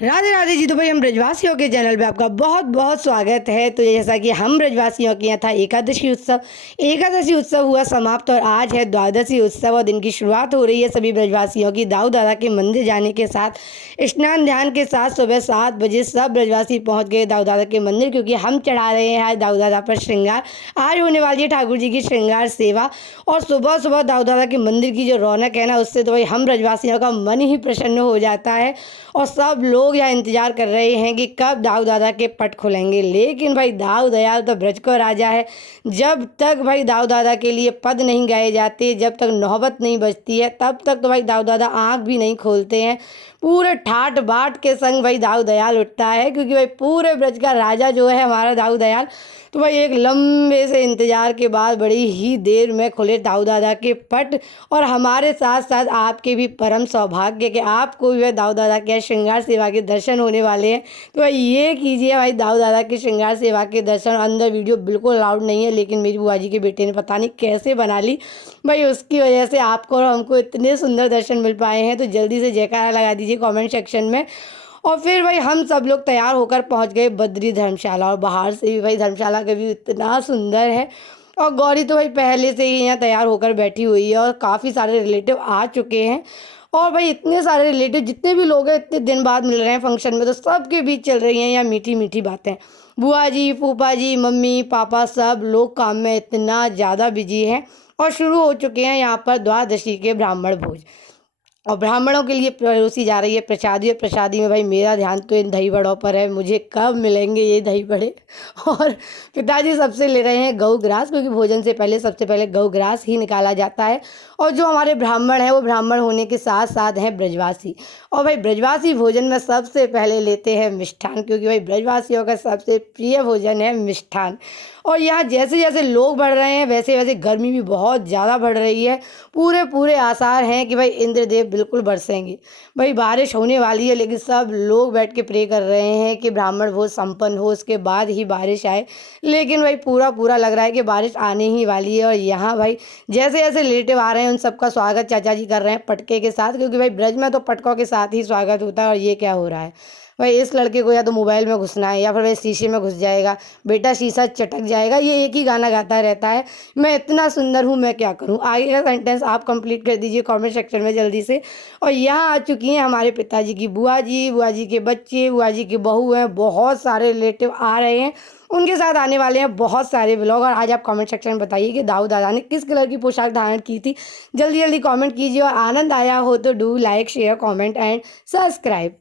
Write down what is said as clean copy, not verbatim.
राधे राधे जी। तो भाई हम ब्रजवासियों के चैनल पे आपका बहुत बहुत स्वागत है। तो जैसा कि हम ब्रजवासियों के यहाँ था एकादशी उत्सव हुआ समाप्त और आज है द्वादशी उत्सव और दिन की शुरुआत हो रही है सभी ब्रजवासियों की। दाऊ दादा के मंदिर जाने के साथ स्नान ध्यान के साथ सुबह 7 बजे सब ब्रजवासी पहुँच गए दाऊ दादा के मंदिर, क्योंकि हम चढ़ा रहे हैं आज दाऊ दादा पर श्रृंगार। आज होने वाली है ठाकुर जी की श्रृंगार सेवा और सुबह सुबह दाऊ दादा के मंदिर की जो रौनक है ना, उससे तो भाई हम ब्रजवासियों का मन ही प्रसन्न हो जाता है और सब लोग यहाँ इंतजार कर रहे हैं कि कब दाऊ दादा के पट खुलेंगे। लेकिन भाई दाऊ दयाल तो ब्रज को राजा है। जब तक भाई दाऊ दादा के लिए पद नहीं गाए जाते, जब तक नौबत नहीं बजती है, तब तक तो भाई दाऊ दादा आँख भी नहीं खोलते हैं। पूरे ठाट बाट के संग भाई दाऊ दयाल उठता है, क्योंकि भाई पूरे ब्रज का राजा जो है हमारा दाऊ दयाल। तो भाई एक लंबे से इंतजार के बाद बड़ी ही देर में खुले दाऊ दादा के पट और हमारे साथ साथ आपके भी परम सौभाग्य कि आपको भी दाऊ दादा के श्रृंगार सेवा के दर्शन होने वाले हैं। तो भाई ये कीजिए भाई दाऊ दादा के श्रृंगार सेवा के दर्शन। अंदर वीडियो बिल्कुल अलाउड नहीं है, लेकिन मेरी बुआ जी के बेटे ने पता नहीं कैसे बना ली भाई, उसकी वजह से आपको और हमको इतने सुंदर दर्शन मिल पाए हैं। तो जल्दी से जयकारा लगा दीजिए कमेंट सेक्शन में। और फिर भाई हम सब लोग तैयार होकर पहुंच गए बद्री धर्मशाला और बाहर से भी भाई धर्मशाला का व्यू इतना सुंदर है। और गौरी तो भाई पहले से ही यहाँ तैयार होकर बैठी हुई है और काफ़ी सारे रिलेटिव आ चुके हैं। और भाई इतने सारे रिलेटिव जितने भी लोग हैं इतने दिन बाद मिल रहे हैं फंक्शन में, तो सबके बीच चल रही हैं यहाँ मीठी मीठी बातें। बुआ जी, फूफा जी, मम्मी पापा सब लोग काम में इतना ज़्यादा बिजी हैं और शुरू हो चुके हैं यहाँ पर द्वादशी के ब्राह्मण भोज और ब्राह्मणों के लिए परोसी जा रही है प्रसादी। और प्रसादी में भाई मेरा ध्यान तो इन दही बड़ों पर है, मुझे कब मिलेंगे ये दही बड़े। और पिताजी सबसे ले रहे हैं गऊ ग्रास, क्योंकि भोजन से पहले सबसे पहले गऊ ग्रास ही निकाला जाता है। और जो हमारे ब्राह्मण हैं वो ब्राह्मण होने के साथ साथ हैं ब्रजवासी। और भाई ब्रजवासी भोजन में सबसे पहले लेते हैं मिष्ठान, क्योंकि भाई ब्रजवासियों का सबसे प्रिय भोजन है मिष्ठान। और यहाँ जैसे जैसे लोग बढ़ रहे हैं वैसे वैसे गर्मी भी बहुत ज़्यादा बढ़ रही है। पूरे पूरे आसार हैं कि भाई इंद्रदेव बिल्कुल बरसेंगे। भाई बारिश होने वाली है, लेकिन सब लोग बैठ के प्रे कर रहे हैं कि ब्राह्मण भोज संपन्न हो, उसके बाद ही बारिश आए। लेकिन भाई पूरा पूरा लग रहा है कि बारिश आने ही वाली है। और यहाँ भाई जैसे जैसे रिलेटिव आ रहे हैं उन सबका स्वागत चाचा जी कर रहे हैं पटके के साथ, क्योंकि भाई ब्रज में तो पटकों के साथ ही स्वागत होता है। और ये क्या हो रहा है भाई, इस लड़के को या तो मोबाइल में घुसना है या फिर वह शीशे में घुस जाएगा, बेटा शीशा चटक जाएगा। ये एक ही गाना गाता रहता है, मैं इतना सुंदर हूँ मैं क्या करूँ। आगे का सेंटेंस आप कंप्लीट कर दीजिए कमेंट सेक्शन में जल्दी से। और यहाँ आ चुकी हैं हमारे पिताजी की बुआ जी के बच्चे, बुआ जी की बहू हैं, बहुत सारे रिलेटिव आ रहे हैं, उनके साथ आने वाले हैं बहुत सारे व्लॉग। और आज आप कमेंट सेक्शन में बताइए कि दाऊ दादा ने किस कलर की पोशाक धारण की थी। जल्दी जल्दी कमेंट कीजिए और आनंद आया हो तो do like share comment and subscribe.